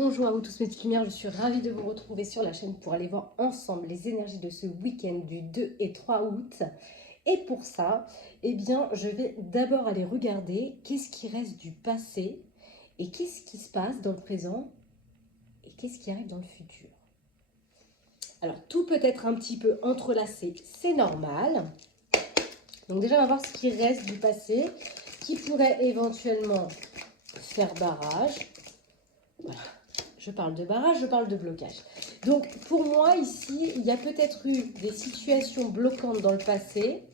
Bonjour à vous tous mes petites lumières, je suis ravie de vous retrouver sur la chaîne pour aller voir ensemble les énergies de ce week-end du 2 et 3 août. Et pour ça, eh bien, je vais d'abord aller regarder qu'est-ce qui reste du passé et qu'est-ce qui se passe dans le présent et qu'est-ce qui arrive dans le futur. Alors, tout peut être un petit peu entrelacé, c'est normal. Donc déjà, on va voir ce qui reste du passé qui pourrait éventuellement faire barrage. Voilà. Je parle de barrage, je parle de blocage. Donc, pour moi, ici, il y a peut-être eu des situations bloquantes dans le passé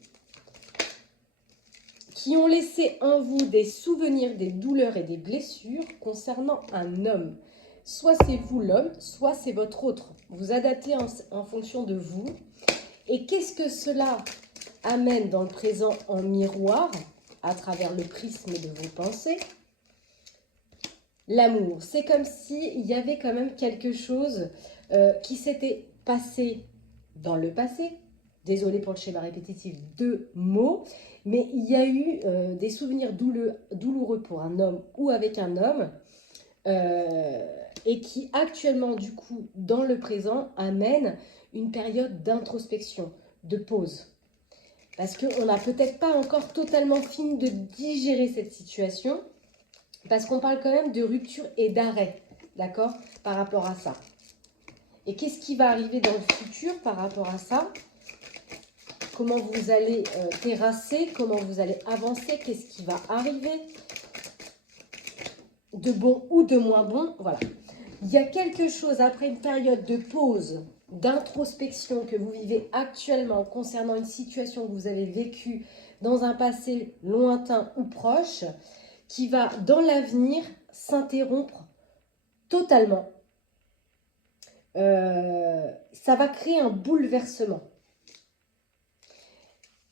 qui ont laissé en vous des souvenirs, des douleurs et des blessures concernant un homme. Soit c'est vous l'homme, soit c'est votre autre. Vous adaptez en fonction de vous. Et qu'est-ce que cela amène dans le présent en miroir, à travers le prisme de vos pensées? L'amour, c'est comme s'il y avait quand même quelque chose qui s'était passé dans le passé. Désolée pour le schéma répétitif de mots, mais il y a eu des souvenirs douloureux pour un homme ou avec un homme et qui actuellement, du coup, dans le présent, amène une période d'introspection, de pause. Parce qu'on n'a peut-être pas encore totalement fini de digérer cette situation. Parce qu'on parle quand même de rupture et d'arrêt, d'accord, par rapport à ça. Et qu'est-ce qui va arriver dans le futur par rapport à ça? Comment vous allez terrasser? Comment vous allez avancer? Qu'est-ce qui va arriver? De bon ou de moins bon, voilà. Il y a quelque chose après une période de pause, d'introspection que vous vivez actuellement concernant une situation que vous avez vécue dans un passé lointain ou proche, qui va dans l'avenir s'interrompre totalement. Ça va créer un bouleversement.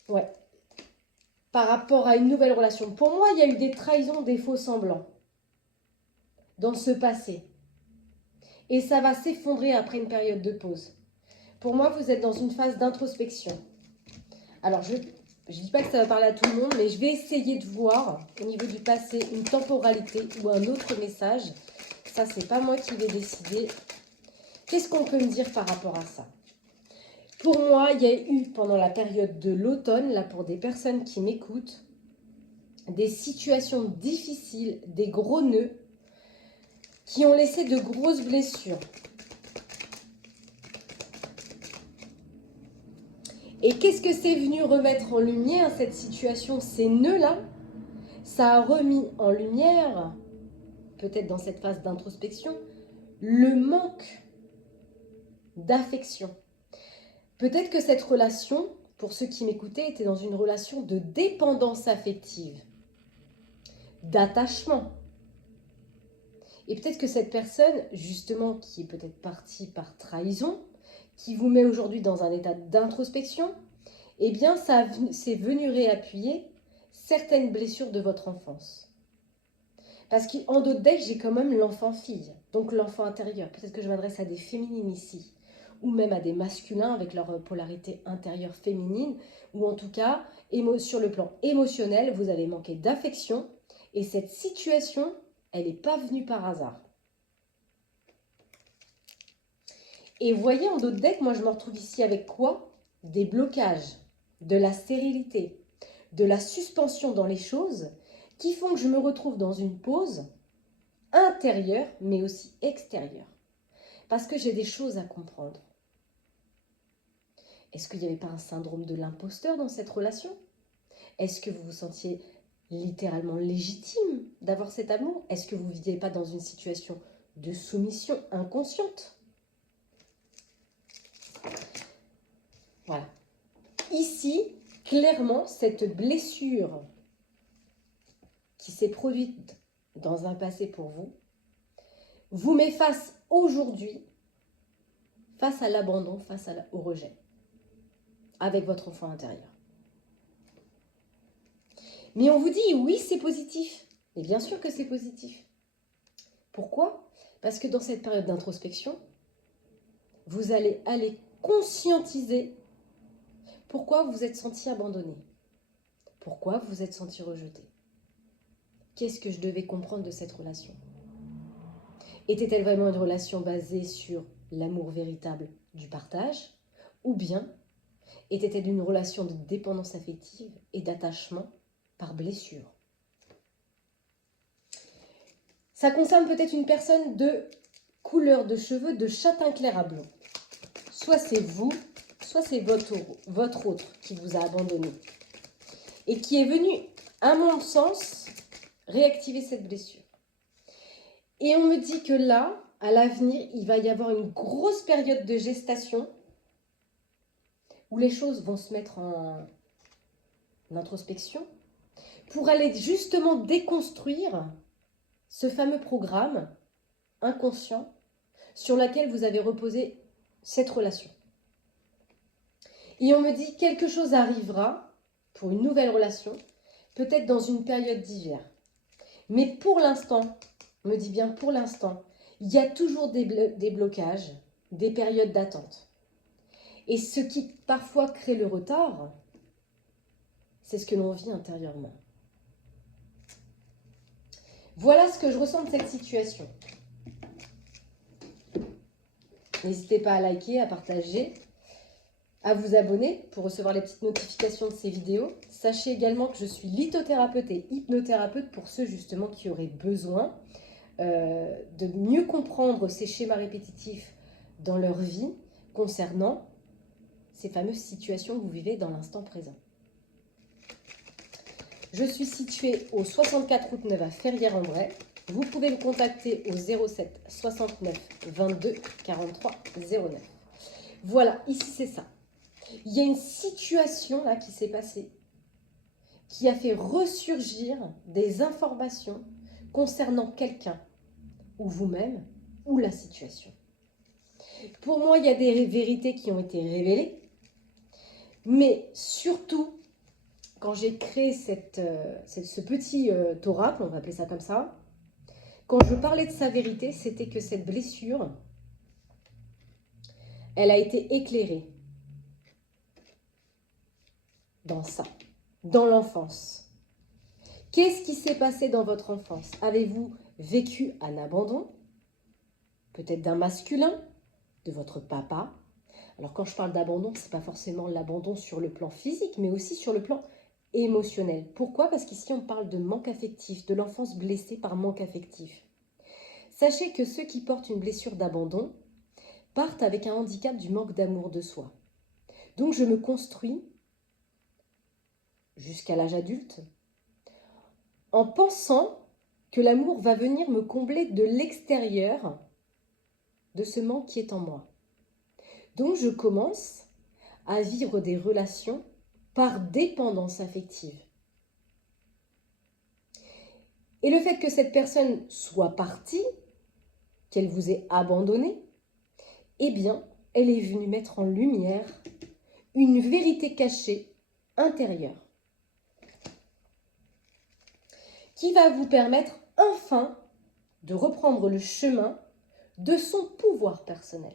Ouais. Par rapport à une nouvelle relation. Pour moi, il y a eu des trahisons, des faux semblants dans ce passé. Et ça va s'effondrer après une période de pause. Pour moi, vous êtes dans une phase d'introspection. Alors, je ne dis pas que ça va parler à tout le monde, mais je vais essayer de voir au niveau du passé une temporalité ou un autre message. Ça, c'est pas moi qui vais décider. Qu'est-ce qu'on peut me dire par rapport à ça? Pour moi, il y a eu pendant la période de l'automne, là pour des personnes qui m'écoutent, des situations difficiles, des gros nœuds qui ont laissé de grosses blessures. Et qu'est-ce que c'est venu remettre en lumière cette situation, ces nœuds-là? Ça a remis en lumière, peut-être dans cette phase d'introspection, le manque d'affection. Peut-être que cette relation, pour ceux qui m'écoutaient, était dans une relation de dépendance affective, d'attachement. Et peut-être que cette personne, justement, qui est peut-être partie par trahison, qui vous met aujourd'hui dans un état d'introspection, eh bien, c'est venu réappuyer certaines blessures de votre enfance. Parce qu'en d'autres decks, j'ai quand même l'enfant-fille, donc l'enfant intérieur. Peut-être que je m'adresse à des féminines ici, ou même à des masculins avec leur polarité intérieure féminine, ou en tout cas, sur le plan émotionnel, vous avez manqué d'affection, et cette situation, elle n'est pas venue par hasard. Et vous voyez, en d'autres decks, moi je me retrouve ici avec quoi? Des blocages, de la stérilité, de la suspension dans les choses qui font que je me retrouve dans une pause intérieure mais aussi extérieure. Parce que j'ai des choses à comprendre. Est-ce qu'il n'y avait pas un syndrome de l'imposteur dans cette relation? Est-ce que vous vous sentiez littéralement légitime d'avoir cet amour? Est-ce que vous ne viviez pas dans une situation de soumission inconsciente? Voilà. Ici, clairement, cette blessure qui s'est produite dans un passé pour vous, vous met face aujourd'hui, face à l'abandon, face au rejet, avec votre enfant intérieur. Mais on vous dit, oui, c'est positif. Et bien sûr que c'est positif. Pourquoi? Parce que dans cette période d'introspection, vous allez aller conscientiser pourquoi vous êtes senti abandonné. Pourquoi vous êtes senti rejeté. Qu'est-ce que je devais comprendre de cette relation? Était-elle vraiment une relation basée sur l'amour véritable du partage? Ou bien était-elle une relation de dépendance affective et d'attachement par blessure? Ça concerne peut-être une personne de couleur de cheveux de châtain clair à blond. Soit c'est vous, soit c'est votre autre qui vous a abandonné. Et qui est venu, à mon sens, réactiver cette blessure. Et on me dit que là, à l'avenir, il va y avoir une grosse période de gestation où les choses vont se mettre en introspection pour aller justement déconstruire ce fameux programme inconscient sur lequel vous avez reposé cette relation. Et on me dit quelque chose arrivera pour une nouvelle relation, peut-être dans une période d'hiver. Mais pour l'instant, on me dit bien pour l'instant, il y a toujours des blocages, des périodes d'attente. Et ce qui parfois crée le retard, c'est ce que l'on vit intérieurement. Voilà ce que je ressens de cette situation. N'hésitez pas à liker, à partager, à vous abonner pour recevoir les petites notifications de ces vidéos. Sachez également que je suis lithothérapeute et hypnothérapeute pour ceux justement qui auraient besoin de mieux comprendre ces schémas répétitifs dans leur vie concernant ces fameuses situations que vous vivez dans l'instant présent. Je suis située au 64 route Neuve à Ferrières-en-Bray. Vous pouvez me contacter au 07 69 22 43 09. Voilà, ici c'est ça. Il y a une situation là qui s'est passée qui a fait ressurgir des informations concernant quelqu'un ou vous-même ou la situation. Pour moi, il y a des vérités qui ont été révélées, mais surtout, quand j'ai créé ce petit oracle, on va appeler ça comme ça, quand je parlais de sa vérité, c'était que cette blessure, elle a été éclairée dans ça, dans l'enfance. Qu'est-ce qui s'est passé dans votre enfance? Avez-vous vécu un abandon? Peut-être d'un masculin, de votre papa? Alors quand je parle d'abandon, ce n'est pas forcément l'abandon sur le plan physique, mais aussi sur le plan émotionnel. Pourquoi? Parce qu'ici, on parle de manque affectif, de l'enfance blessée par manque affectif. Sachez que ceux qui portent une blessure d'abandon partent avec un handicap du manque d'amour de soi. Donc je me construis jusqu'à l'âge adulte en pensant que l'amour va venir me combler de l'extérieur de ce manque qui est en moi. Donc je commence à vivre des relations par dépendance affective. Et le fait que cette personne soit partie, qu'elle vous ait abandonné, eh bien, elle est venue mettre en lumière une vérité cachée intérieure qui va vous permettre enfin de reprendre le chemin de son pouvoir personnel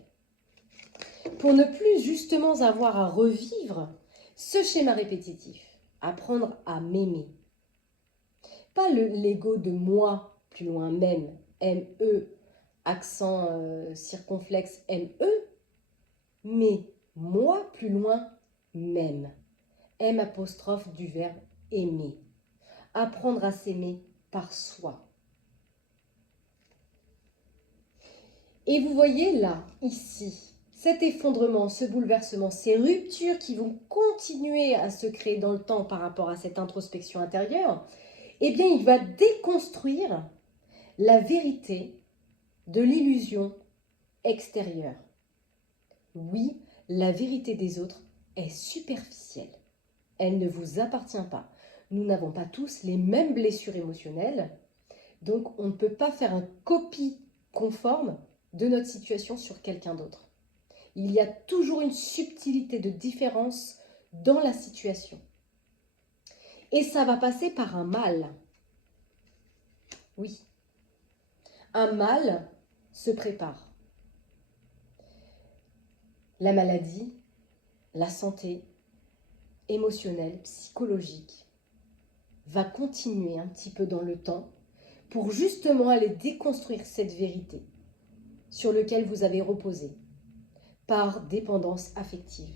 pour ne plus justement avoir à revivre ce schéma répétitif, apprendre à m'aimer. Pas l'ego de moi, plus loin même, M-E, accent circonflexe M-E, mais moi, plus loin, même. M apostrophe du verbe aimer. Apprendre à s'aimer par soi. Et vous voyez là, ici, cet effondrement, ce bouleversement, ces ruptures qui vont continuer à se créer dans le temps par rapport à cette introspection intérieure, eh bien, il va déconstruire la vérité de l'illusion extérieure. Oui, la vérité des autres est superficielle. Elle ne vous appartient pas. Nous n'avons pas tous les mêmes blessures émotionnelles, donc on ne peut pas faire un copie conforme de notre situation sur quelqu'un d'autre. Il y a toujours une subtilité de différence dans la situation. Et ça va passer par un mal. Oui, un mal se prépare. La maladie, la santé émotionnelle, psychologique, va continuer un petit peu dans le temps pour justement aller déconstruire cette vérité. sur lequel vous avez reposé par dépendance affective.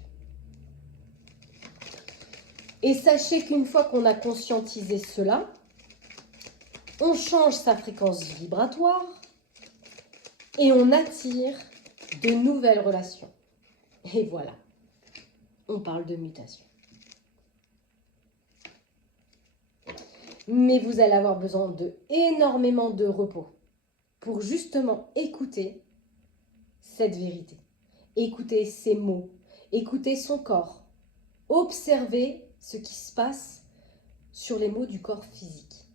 Et sachez qu'une fois qu'on a conscientisé cela, on change sa fréquence vibratoire et on attire de nouvelles relations. Et voilà, on parle de mutation. Mais vous allez avoir besoin de énormément de repos pour justement écouter cette vérité, écouter ses mots, écouter son corps, observer ce qui se passe sur les mots du corps physique.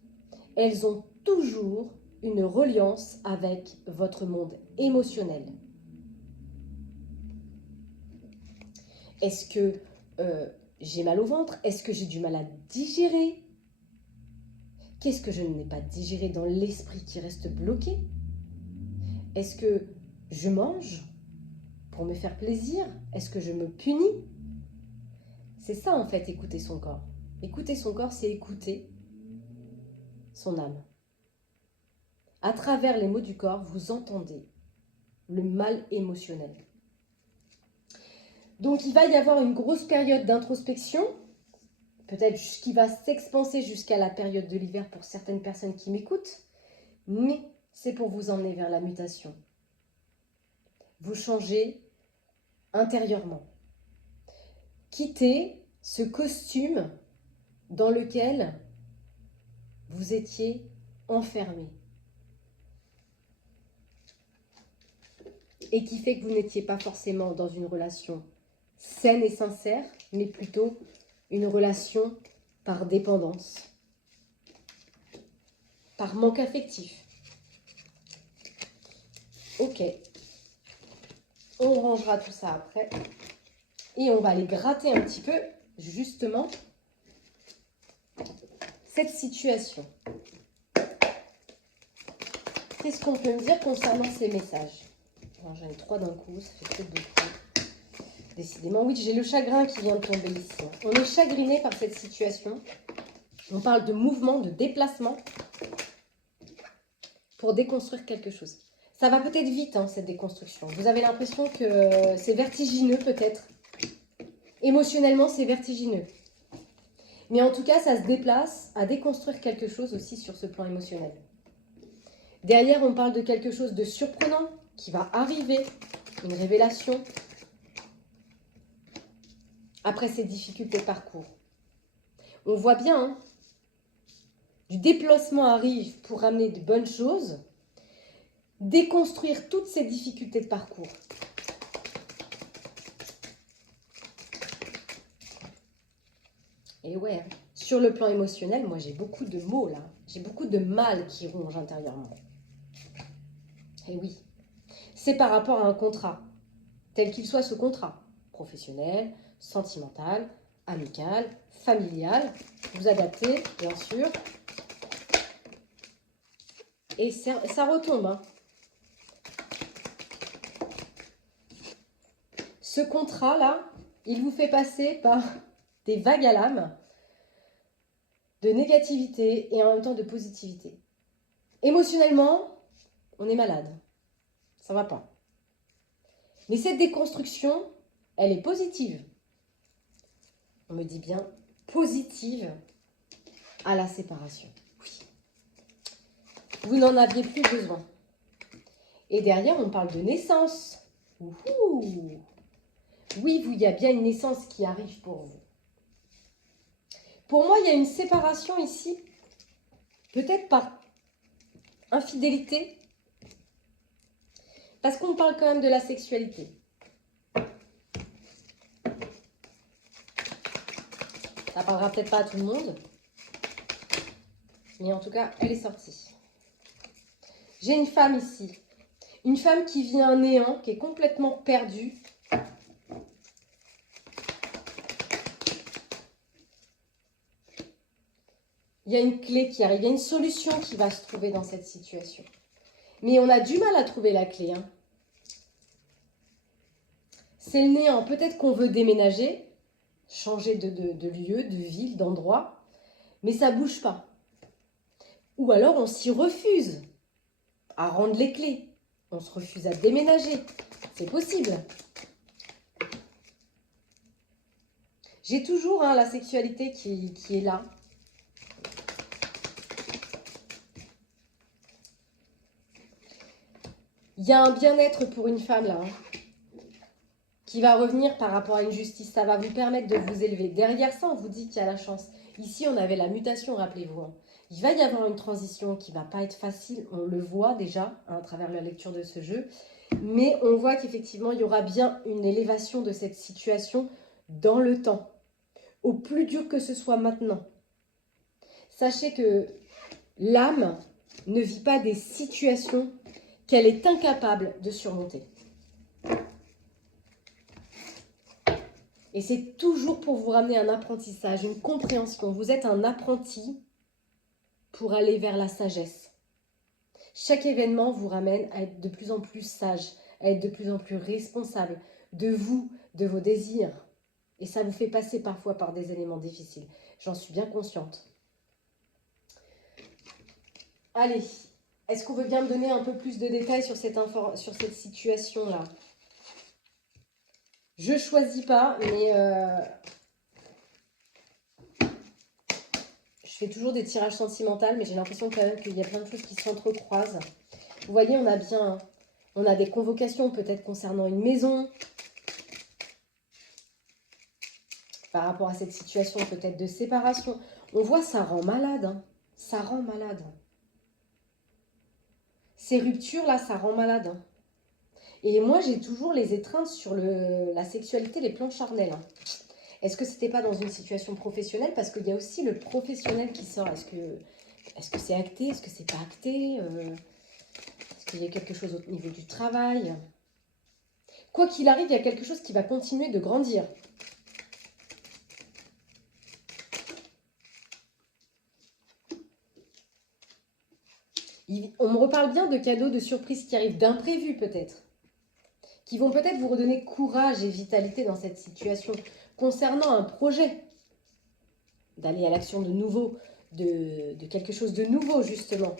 Elles ont toujours une reliance avec votre monde émotionnel. Est-ce que j'ai mal au ventre? Est-ce que j'ai du mal à digérer? Qu'est-ce que je n'ai pas digéré dans l'esprit qui reste bloqué? Est-ce que je mange pour me faire plaisir? Est-ce que je me punis? C'est ça en fait, écouter son corps. Écouter son corps, c'est écouter son âme. À travers les mots du corps, vous entendez le mal émotionnel. Donc il va y avoir une grosse période d'introspection, peut-être qui va s'expanser jusqu'à la période de l'hiver pour certaines personnes qui m'écoutent, mais c'est pour vous emmener vers la mutation. Vous changez intérieurement. Quittez ce costume dans lequel vous étiez enfermé et qui fait que vous n'étiez pas forcément dans une relation saine et sincère, mais plutôt une relation par dépendance, par manque affectif. Ok, on rangera tout ça après et on va aller gratter un petit peu justement cette situation. Qu'est-ce qu'on peut me dire concernant ces messages? J'en ai 3 d'un coup, ça fait peut-être beaucoup. Décidément, oui, j'ai le chagrin qui vient de tomber ici. On est chagriné par cette situation. On parle de mouvement, de déplacement pour déconstruire quelque chose. Ça va peut-être vite, hein, cette déconstruction. Vous avez l'impression que c'est vertigineux peut-être. Émotionnellement, c'est vertigineux. Mais en tout cas, ça se déplace à déconstruire quelque chose aussi sur ce plan émotionnel. Derrière, on parle de quelque chose de surprenant qui va arriver, une révélation, après ces difficultés de parcours. On voit bien, hein, du déplacement arrive pour amener de bonnes choses, déconstruire toutes ces difficultés de parcours. Et ouais, sur le plan émotionnel, moi j'ai beaucoup de maux là, j'ai beaucoup de mal qui ronge intérieurement. Et oui, c'est par rapport à un contrat, tel qu'il soit ce contrat, professionnel, sentimental, amical, familial, vous adaptez bien sûr. Et ça retombe, hein. Ce contrat-là, il vous fait passer par des vagues à l'âme de négativité et en même temps de positivité. Émotionnellement, on est malade. Ça ne va pas. Mais cette déconstruction, elle est positive. On me dit bien positive à la séparation. Oui. Vous n'en aviez plus besoin. Et derrière, on parle de naissance. Ouhou. Oui, il y a bien une naissance qui arrive pour vous. Pour moi, il y a une séparation ici, peut-être par infidélité, parce qu'on parle quand même de la sexualité. Ça parlera peut-être pas à tout le monde, mais en tout cas, elle est sortie. J'ai une femme ici, une femme qui vit un néant, qui est complètement perdue. Il y a une clé qui arrive, il y a une solution qui va se trouver dans cette situation. Mais on a du mal à trouver la clé, hein. C'est le néant. Peut-être qu'on veut déménager, changer de lieu, de ville, d'endroit, mais ça ne bouge pas. Ou alors on s'y refuse à rendre les clés. On se refuse à déménager. C'est possible. J'ai toujours la sexualité qui est là. Il y a un bien-être pour une femme là, qui va revenir par rapport à une justice. Ça va vous permettre de vous élever. Derrière ça, on vous dit qu'il y a la chance. Ici, on avait la mutation, rappelez-vous. Il va y avoir une transition qui ne va pas être facile. On le voit déjà à travers la lecture de ce jeu. Mais on voit qu'effectivement, il y aura bien une élévation de cette situation dans le temps. Au plus dur que ce soit maintenant. Sachez que l'âme ne vit pas des situations qu'elle est incapable de surmonter. Et c'est toujours pour vous ramener un apprentissage, une compréhension. Vous êtes un apprenti pour aller vers la sagesse. Chaque événement vous ramène à être de plus en plus sage, à être de plus en plus responsable de vous, de vos désirs. Et ça vous fait passer parfois par des éléments difficiles. J'en suis bien consciente. Allez, est-ce qu'on veut bien me donner un peu plus de détails sur cette situation-là? Je choisis pas, mais je fais toujours des tirages sentimentaux, mais j'ai l'impression quand même qu'il y a plein de choses qui s'entrecroisent. Vous voyez, on a des convocations peut-être concernant une maison, par rapport à cette situation peut-être de séparation. On voit, ça rend malade, hein. Ça rend malade. Ces ruptures-là, ça rend malade. Hein. Et moi, j'ai toujours les étreintes sur la sexualité, les plans charnels. Hein. Est-ce que c'était pas dans une situation professionnelle? Parce qu'il y a aussi le professionnel qui sort. Est-ce que c'est acté? Est-ce que c'est pas acté? Est-ce qu'il y a quelque chose au niveau du travail? Quoi qu'il arrive, il y a quelque chose qui va continuer de grandir. On me reparle bien de cadeaux, de surprises qui arrivent, d'imprévus peut-être, qui vont peut-être vous redonner courage et vitalité dans cette situation, concernant un projet, d'aller à l'action de nouveau, de quelque chose de nouveau justement.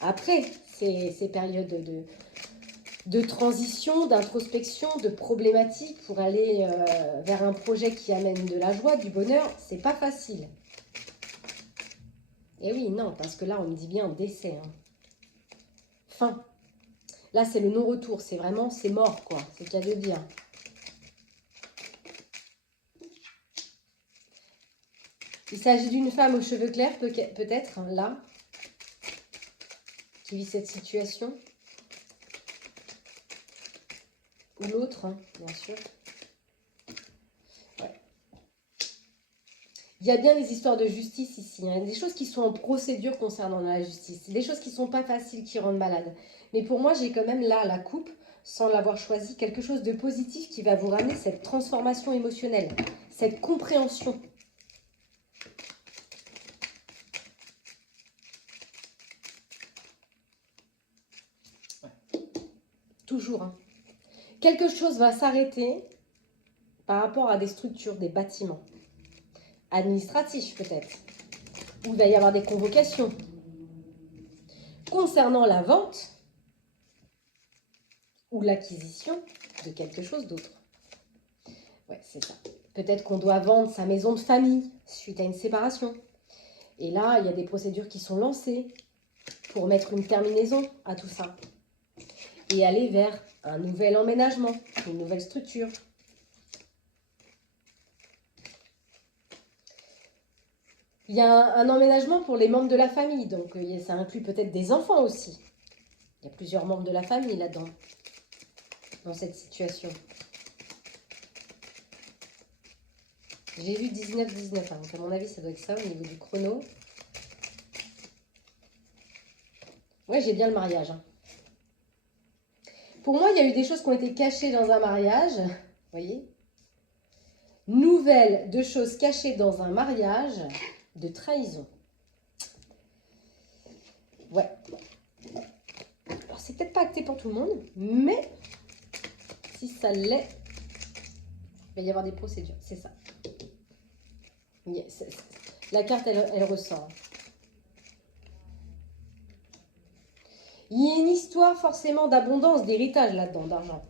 Après ces périodes de transition, d'introspection, de problématiques pour aller vers un projet qui amène de la joie, du bonheur, c'est pas facile. Et oui, non, parce que là, on me dit bien décès. Hein. Fin. Là, c'est le non-retour. C'est vraiment, c'est mort, quoi. C'est le cas de dire. Il s'agit d'une femme aux cheveux clairs, peut-être, là, qui vit cette situation. Ou l'autre, hein, bien sûr. Ouais. Il y a bien des histoires de justice ici. Il y a des choses qui sont en procédure concernant la justice. Des choses qui ne sont pas faciles, qui rendent malade. Mais pour moi, j'ai quand même là la coupe, sans l'avoir choisi, quelque chose de positif qui va vous ramener cette transformation émotionnelle, cette compréhension. Toujours. Hein. Quelque chose va s'arrêter par rapport à des structures, des bâtiments. Administratifs peut-être. Où il va y avoir des convocations. Concernant la vente ou l'acquisition de quelque chose d'autre. Ouais, c'est ça. Peut-être qu'on doit vendre sa maison de famille suite à une séparation. Et là, il y a des procédures qui sont lancées pour mettre une terminaison à tout ça. Et aller vers un nouvel emménagement, une nouvelle structure. Il y a un emménagement pour les membres de la famille, donc ça inclut peut-être des enfants aussi. Il y a plusieurs membres de la famille là-dedans, dans cette situation. J'ai vu 19-19, hein, donc à mon avis ça doit être ça au niveau du chrono. Ouais, j'ai bien le mariage. Hein. Pour moi, il y a eu des choses qui ont été cachées dans un mariage, vous voyez. Nouvelle de choses cachées dans un mariage, de trahison. Ouais. Alors, c'est peut-être pas acté pour tout le monde, mais si ça l'est, il va y avoir des procédures, c'est ça. La carte, elle ressort. Il y a une histoire forcément d'abondance, d'héritage là-dedans, d'argent.